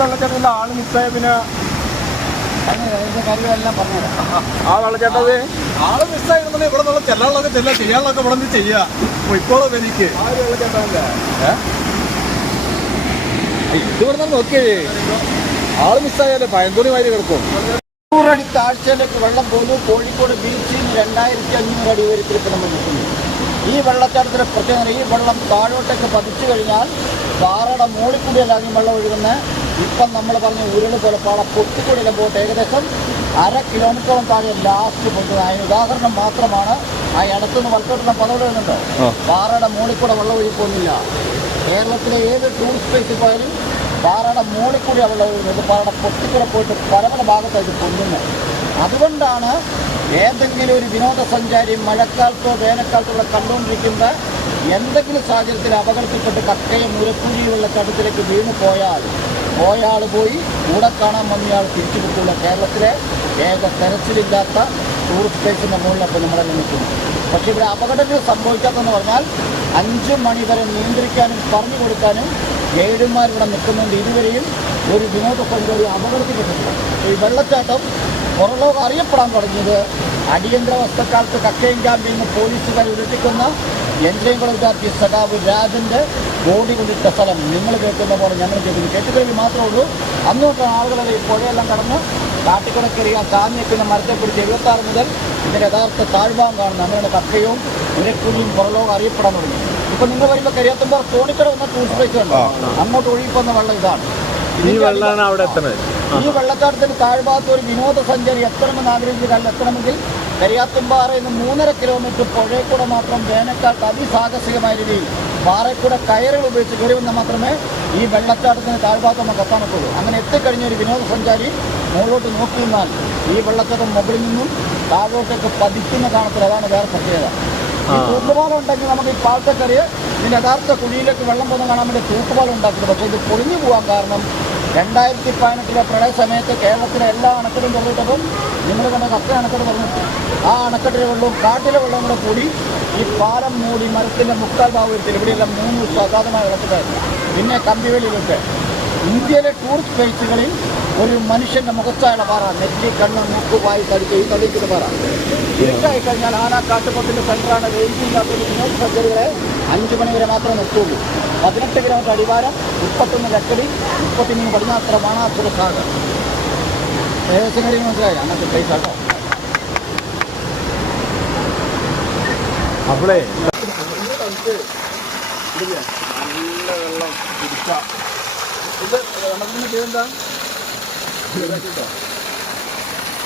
വെള്ളച്ചാട്ടത്തിന്റെ ആൾ മിസ്സായ പിന്നെ ആ വെള്ളച്ചാട്ടത് ആൾ മിസ്സായിരുന്നുണ്ടെങ്കിൽ ഇവിടെ നിന്നുള്ള ചെല്ലാളൊക്കെ ചെല്ലാം ചെയ്യാനുള്ളതൊക്കെ ഇവിടെ നിന്ന് ചെയ്യാ ഇപ്പോഴും എനിക്ക് ഇത് ഇവിടെ നിന്ന് നോക്കിയേ. ആൾ മിസ്സായാലേ പഴന്തോണി വാരി കിടക്കും. നൂറടി താഴ്ചയിലേക്ക് വെള്ളം പോന്നു. കോഴിക്കോട് ബീച്ചിൽ രണ്ടായിരത്തി അഞ്ഞൂറ് അടി ഉയരത്തിലേക്ക് നമ്മൾ നിൽക്കുന്നു ഈ വെള്ളച്ചാട്ടത്തിന്റെ പ്രത്യേകത ഈ വെള്ളം താഴോട്ടേക്ക് പതിച്ചു കഴിഞ്ഞാൽ പാറയുടെ മുകളിൽ കൂടിയല്ല ഈ വെള്ളം ഒഴുകുന്നത്. ഇപ്പം നമ്മൾ പറഞ്ഞ ഉരുൾ പോലെ പാട പൊട്ടിക്കൂടിയിലെ ബോട്ട് ഏകദേശം അര കിലോമീറ്ററോളം താഴെ ലാസ്റ്റ് പോകുന്നത് അതിന് ഉദാഹരണം മാത്രമാണ്. ആ ഇടത്തുനിന്ന് വലത്തോട്ടുള്ള പദവി വരുന്നുണ്ട്? പാറയുടെ മുകളിൽ കൂടെ വെള്ളം ഒഴുകി പോകുന്നില്ല. കേരളത്തിലെ ഏത് ടൂറിസ്റ്റ് പ്ലേസിൽ പോയാലും പാറയുടെ മുകളിൽ കൂടി വെള്ളം ഒഴുകുന്നത് പാറയുടെ പൊട്ടിക്കൂടെ പോയിട്ട് പല പല ഭാഗത്തായിട്ട് പൊന്നുന്നത് അതുകൊണ്ടാണ് ഏതെങ്കിലും ഒരു വിനോദസഞ്ചാരി മഴക്കാലത്തോ വേനൽക്കാലത്തോ ഇവിടെ കണ്ടുകൊണ്ടിരിക്കുന്ന എന്തെങ്കിലും സാഹചര്യത്തിൽ അപകടത്തിൽപ്പെട്ട് കക്കയും മുരക്കുഴി വെള്ളച്ചാട്ടത്തിലേക്ക് വീണു പോയാൽ പോയാൾ പോയി കൂടെ കാണാൻ വന്നയാൾ തിരിച്ചു കിട്ടില്ല കേരളത്തിലെ ഏക തെരച്ചിലില്ലാത്ത ടൂറിസ്റ്റ് പ്ലേസിന്റെ മുകളിലപ്പോൾ നമ്മളെല്ലാം നിൽക്കുന്നു. പക്ഷേ ഇവിടെ അപകടങ്ങൾ സംഭവിക്കാത്തതെന്ന് പറഞ്ഞാൽ അഞ്ച് മണി വരെ നിയന്ത്രിക്കാനും പറഞ്ഞു കൊടുക്കാനും ഗൈഡുമാർ നിൽക്കുന്നുണ്ട്. ഇതുവരെയും ഒരു വിനോദസഞ്ചാരി അപകടത്തിൽപ്പെട്ടിട്ടില്ല ഈ വെള്ളച്ചാട്ടം പുറലോകം അറിയപ്പെടാൻ തുടങ്ങിയത് അടിയന്തരാവസ്ഥക്കാലത്ത് കക്കയം ക്യാമ്പിൽ നിന്ന് പോലീസുകാർ ഉരുട്ടിക്കുന്ന എൻജിനീയറിംഗ് വിദ്യാർത്ഥി സഖാവ് രാജന്റെ കൊണ്ടിട്ട സ്ഥലം നിങ്ങൾ കേൾക്കുന്ന പോലെ ഞങ്ങൾ കേൾക്കുന്നു. കേട്ടുകേൾവി മാത്രമേ ഉള്ളൂ. അന്ന് തൊട്ടാണ് ആളുകളെ ഈ പുഴയെല്ലാം കടന്ന് കാട്ടിക്കുടക്കറി കാഞ്ഞിക്കുന്ന മരത്തെ പിടിച്ച് എഴുപത്താറ് മുതൽ ഇതിന്റെ യഥാർത്ഥ താഴ്ഭാഗം കാണുന്ന അങ്ങനെയാണ് കക്കയും ഉരക്കുഴിയും പുറലോകം അറിയപ്പെടാൻ തുടങ്ങി. ഇപ്പം നിങ്ങൾ വരുമ്പോൾ കരിയാത്തുമ്പോൾ തോണിക്കട വന്ന ടൂറിസ്റ്റ് പ്ലേസ് ഉണ്ടോ? അങ്ങോട്ട് ഒഴുകിപ്പോന്ന വെള്ളം ഇതാണ്. ഈ വെള്ളമാണ് അവിടെ എത്തണത്. ഈ വെള്ളച്ചാട്ടത്തിന് താഴ്ഭാഗത്ത് ഒരു വിനോദസഞ്ചാരി എത്തണമെന്ന് ആഗ്രഹിച്ച് എത്തണമെങ്കിൽ കരിയാത്തുംപാറയിൽ നിന്ന് മൂന്നര കിലോമീറ്റർ പുഴയിൽ മാത്രം വേനൽക്കാലത്ത് അതിസാഹസികമായ രീതിയിൽ പാറയ്ക്കൂടെ കയറുകൾ ഉപയോഗിച്ച് കയറിവന്നാൽ മാത്രമേ ഈ വെള്ളച്ചാട്ടത്തിന് താഴ്ഭാഗത്ത് നമുക്ക് എത്താൻ പറ്റുള്ളൂ. അങ്ങനെ എത്തിക്കഴിഞ്ഞ ഒരു വിനോദസഞ്ചാരി മുകളിലോട്ട് നോക്കി നിന്നാൽ ഈ വെള്ളച്ചാട്ടം മുകളിൽ നിന്നും താഴോട്ടേക്ക് പതിക്കുന്ന കാണത്തിൽ അതാണ് വേറെ പ്രത്യേകത. ഈ തൂക്കുപാലം ഉണ്ടെങ്കിൽ നമുക്ക് ഈ പാലത്തെ കയറി ഇതിന്റെ യഥാർത്ഥ കുഴിയിലേക്ക് വെള്ളം പോകുന്ന കാണാൻ വേണ്ടി തൂക്കുപാലം ഉണ്ടാക്കുന്നത് പക്ഷേ ഇത് പൊളിഞ്ഞു പോകാൻ കാരണം രണ്ടായിരത്തി പതിനെട്ടിലെ പ്രളയ സമയത്ത് കേരളത്തിലെ എല്ലാ അണക്കെട്ടും തുറന്നിട്ടപ്പം നിങ്ങൾ കണ്ട കത്ത അണക്കെട്ട് തുറന്നിട്ടു ആ അണക്കെട്ടിലെ വെള്ളവും കാട്ടിലെ വെള്ളവും കൂടെ കൂടി ഈ പാലം മൂടി മരത്തിന്റെ മുക്കാൽ ഭാഗത്തിൽ ഇവിടെയെല്ലാം മൂന്ന് ദിവസം അഗാധമായ വെള്ളത്തിലായിരുന്നു പിന്നെ കമ്പിവേലിയിലൊക്കെ ഇന്ത്യയിലെ ടൂറിസ്റ്റ് പ്ലേസുകളിൽ ഒരു മനുഷ്യന്റെ മുഖത്തായുള്ള പാറ. നെറ്റി കണ്ണ് മുക്ക് വായി തടിച്ച് ഈ തടിക്കുന്ന പാറ. ഇരുട്ടായി കഴിഞ്ഞാൽ ആന കാട്ടുപത്തിന്റെ സെന്ററാണ് റേഞ്ച് ഇല്ലാത്ത ഒരു വിനോദസഞ്ചാരികളെ അഞ്ചു മണി വരെ മാത്രമേ നിർത്തുള്ളൂ. പതിനെട്ട് കിലോമീറ്റർ അടിവാരം മുപ്പത്തൊന്ന് ലക്കടി മുപ്പത്തിമൂന്ന് പടിഞ്ഞാത്ര മാണാസുര സാഗർ ഏകദേശം കാര്യം മനസ്സിലായി അങ്ങനത്തെ പ്ലേസ് ആട്ടോ. അപ്പോളേ നല്ല വെള്ളം കുടിച്ച. ഇത് വെള്ളത്തിന് പേരെന്താ